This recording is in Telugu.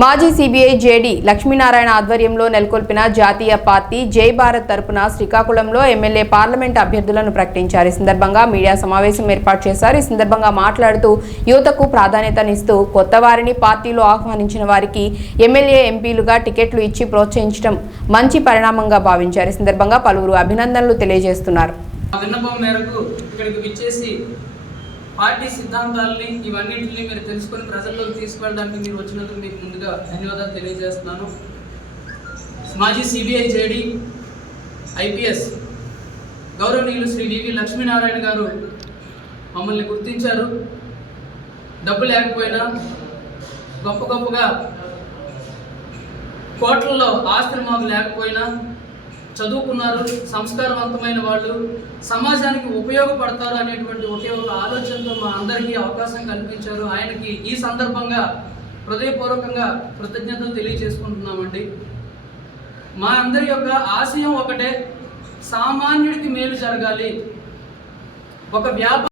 మాజీ సిబిఐ జేడీ లక్ష్మీనారాయణ ఆధ్వర్యంలో నెలకొల్పిన జాతీయ పార్టీ జై భారత్ తరపున శ్రీకాకుళంలో ఎమ్మెల్యే పార్లమెంట్ అభ్యర్థులను ప్రకటించారు. ఈ సందర్భంగా మీడియా సమావేశం ఏర్పాటు చేశారు. ఈ సందర్భంగా మాట్లాడుతూ యువతకు ప్రాధాన్యతనిస్తూ కొత్త వారిని పార్టీలో ఆహ్వానించిన వారికి ఎమ్మెల్యే ఎంపీలుగా టికెట్లు ఇచ్చి ప్రోత్సహించడం మంచి పరిణామంగా భావించారు. ఈ సందర్భంగా పలువురు అభినందనలు తెలియజేస్తున్నారు. మేరకు ఇక్కడికి విచ్చేసి పార్టీ సిద్ధాంతాలని ఇవన్నింటిని మీరు తెలుసుకొని ప్రజల్లోకి తీసుకెళ్ళడానికి మీరు వచ్చినందుకు మీకు ముందుగా ధన్యవాదాలు తెలియజేస్తున్నాను. మాజీ సిబిఐ జేడి ఐపీఎస్ గౌరవనీయులు శ్రీ వివి లక్ష్మీనారాయణ గారు మమ్మల్ని గుర్తించారు. డబ్బు లేకపోయినా గొప్ప గొప్పగా కోట్లలో ఆస్తులు మాకు లేకపోయినా చదువుకున్నారు సంస్కారవంతమైన వాళ్ళు సమాజానికి ఉపయోగపడతారు అనేటువంటి ఒకే ఒక ఆలోచనతో మా అందరికీ అవకాశం కల్పించారు. ఆయనకి ఈ సందర్భంగా హృదయపూర్వకంగా కృతజ్ఞతలు తెలియజేసుకుంటున్నామండి మా అందరి యొక్క ఆశయం ఒకటే సామాన్యుడికి మేలు జరగాలి. ఒక వ్యాపార